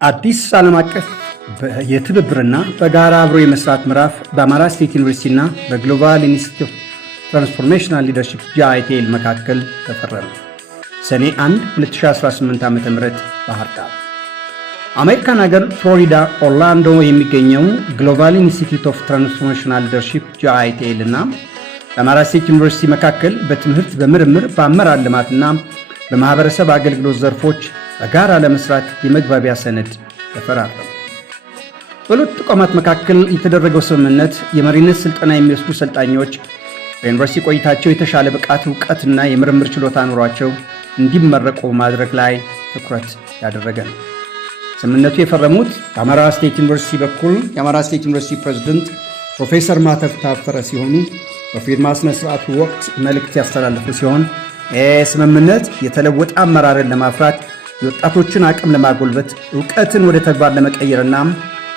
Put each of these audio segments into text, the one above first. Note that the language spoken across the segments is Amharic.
አዲስ ዓለም አቀፍ የትብብርና በጋራ አብሮ የመስራት ምዕራፍ በአማራ ስቴት ዩኒቨርሲቲና በግሎባል ኢንስቲትዩት ትራንስፎርሜሽናል ሊደርሺፕ GITL መካከል ተፈረመ። ሰኔ 1 2018 ዓ.ም ባህር ዳር። አሜሪካን ሀገር ፍሎሪዳ ኦርላንዶ የሚገኘው ግሎባል ኢንስቲትዩት ኦፍ ትራንስፎርሜሽናል ሊደርሺፕ GITL እና በአማራ ስቴት ዩኒቨርሲቲ መካከል በትምህርት በምርምር በአመራር ልማትና በማህበረሰብ አገልግሎት ዘርፎች በጋራ ለመስራት የመግባቢያ ሰነድ ተፈራረሙ። በሁለቱ ተቋማት መካከል የተደረገው ስምምነት የመሪነት ስልጠና የሚወስዱ ሰልጣኞች በዩኒቨርሲቲ ቆይታቸው የተሻለ ብቃት፣ እውቀትና የምርምር ችሎታ ኖሯቸው እንዲመረቁ ማድረግ ላይ ትኩረት ያደረገ ነው። ስምምነቱ የፈረሙት በአማራ ስቴት ዩኒቨርሲቲ በኩል የአማራ ስቴት ዩኒቨርሲቲ ፕሬዝዳንት ፕሮፌሰር ማተብ ታፈረ ሲሆኑ በፊርማ ስነ ስርዓቱ ወቅት መልእክት ያስተላለፉ ሲሆን ስምምነት የተለወጠ አመራርን ለማፍራት የወጣቶችን አቅም ለማጎልበት እውቀትን ወደ ተግባር ለመቀየርና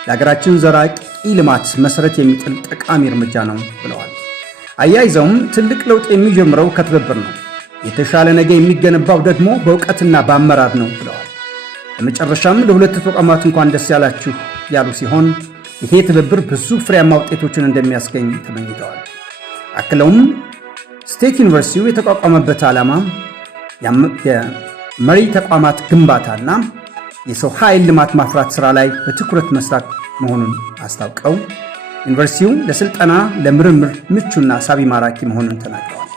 ለሀገራችን ዘላቂ ልማት መሰረት የሚጥል ጠቃሚ እርምጃ ነው ብለዋል። አያይዘውም ትልቅ ለውጥ የሚጀምረው ከትብብር ነው፣ የተሻለ ነገ የሚገነባው ደግሞ በእውቀትና በአመራር ነው ብለዋል። በመጨረሻም ለሁለቱ ተቋማት እንኳን ደስ ያላችሁ ያሉ ሲሆን ይሄ ትብብር ብዙ ፍሬያማ ውጤቶችን እንደሚያስገኝ ተመኝተዋል። አክለውም ስቴት ዩኒቨርሲቲው የተቋቋመበት ዓላማ የመሪ ተቋማት ግንባታና የሰው ኃይል ልማት ማፍራት ሥራ ላይ በትኩረት መስራት መሆኑን አስታውቀው ዩኒቨርሲቲው ለስልጠና ለምርምር ምቹና ሳቢ ማራኪ መሆኑን ተናግረዋል።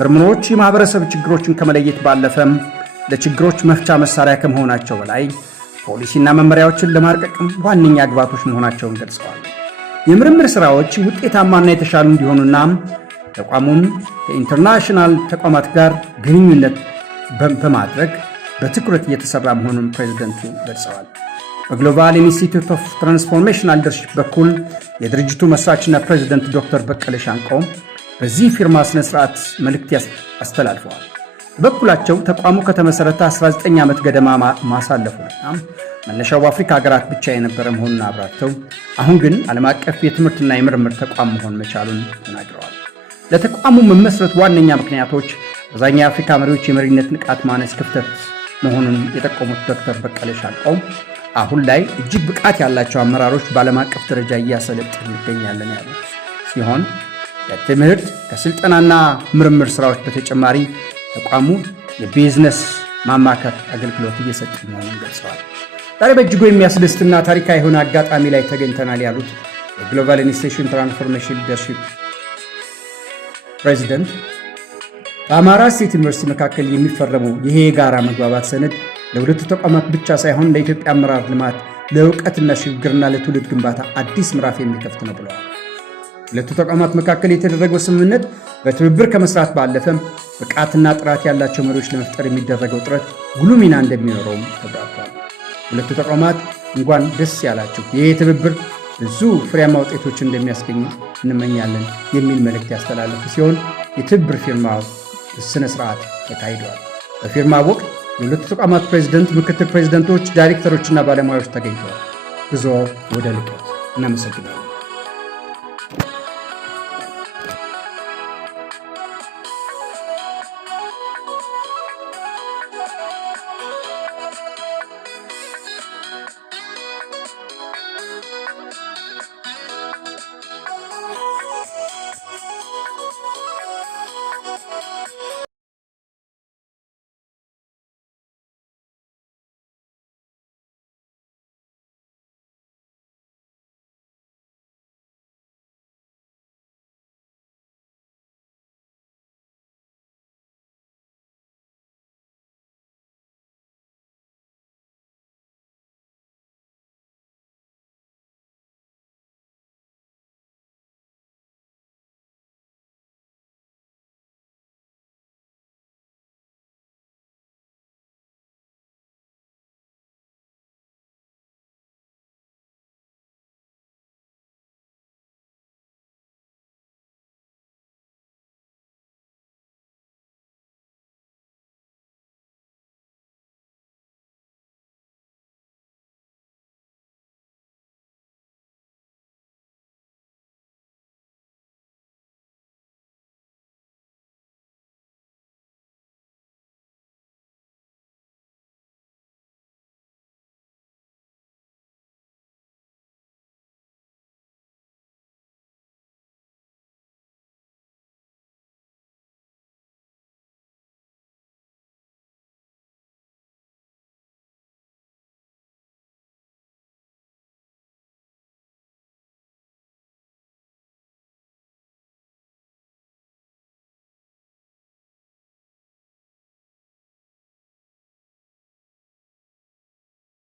ምርምሮች የማህበረሰብ ችግሮችን ከመለየት ባለፈም ለችግሮች መፍቻ መሳሪያ ከመሆናቸው በላይ ፖሊሲና መመሪያዎችን ለማርቀቅም ዋነኛ ግብዓቶች መሆናቸውን ገልጸዋል። የምርምር ሥራዎች ውጤታማና የተሻሉ እንዲሆኑና ተቋሙም ከኢንተርናሽናል ተቋማት ጋር ግንኙነት በማድረግ በትኩረት እየተሰራ መሆኑን ፕሬዝደንቱ ገልጸዋል። በግሎባል ኢንስቲትዩት ኦፍ ትራንስፎርሜሽናል ሊደርሺፕ በኩል የድርጅቱ መስራችና ፕሬዝደንት ዶክተር በቀለ ሻንቆ በዚህ ፊርማ ስነ ስርዓት መልእክት አስተላልፈዋል። በበኩላቸው ተቋሙ ከተመሰረተ 19 ዓመት ገደማ ማሳለፉንና መነሻው በአፍሪካ ሀገራት ብቻ የነበረ መሆኑን አብራርተው አሁን ግን ዓለም አቀፍ የትምህርትና የምርምር ተቋም መሆን መቻሉን ተናግረዋል። ለተቋሙ መመስረት ዋነኛ ምክንያቶች አብዛኛው የአፍሪካ መሪዎች የመሪነት ንቃት ማነስ ክፍተት መሆኑን የጠቆሙት ዶክተር በቀለ ሻንቆ አሁን ላይ እጅግ ብቃት ያላቸው አመራሮች በዓለም አቀፍ ደረጃ እያሰለጠን ይገኛለን ያሉት ሲሆን ከትምህርት ከስልጠናና ምርምር ስራዎች በተጨማሪ ተቋሙ የቢዝነስ ማማከር አገልግሎት እየሰጠ መሆኑን ገልጸዋል። ዛሬ በእጅጉ የሚያስደስትና ታሪካዊ የሆነ አጋጣሚ ላይ ተገኝተናል ያሉት የግሎባል ኢንስቲትዩት ትራንስፎርሜሽን ሊደርሺፕ ፕሬዚደንት በአማራ ስቴት ዩኒቨርሲቲ መካከል የሚፈረመው ይሄ የጋራ መግባባት ሰነድ ለሁለቱ ተቋማት ብቻ ሳይሆን ለኢትዮጵያ አመራር ልማት፣ ለእውቀትና ሽግግርና ለትውልድ ግንባታ አዲስ ምዕራፍ የሚከፍት ነው ብለዋል። ሁለቱ ተቋማት መካከል የተደረገው ስምምነት በትብብር ከመስራት ባለፈም ብቃትና ጥራት ያላቸው መሪዎች ለመፍጠር የሚደረገው ጥረት ጉልህ ሚና እንደሚኖረውም ተብራርቷል። ሁለቱ ተቋማት እንኳን ደስ ያላችሁ፣ ይሄ ትብብር ብዙ ፍሬያማ ውጤቶችን እንደሚያስገኝ እንመኛለን የሚል መልእክት ያስተላለፉ ሲሆን የትብብር ፊርማው ስነ ስርዓት ተካሂዷል። በፊርማ ወቅት የሁለቱ ተቋማት ፕሬዝዳንት፣ ምክትል ፕሬዝዳንቶች፣ ዳይሬክተሮችና ባለሙያዎች ተገኝተዋል። ጉዞ ወደ ልቀት። እናመሰግናለን።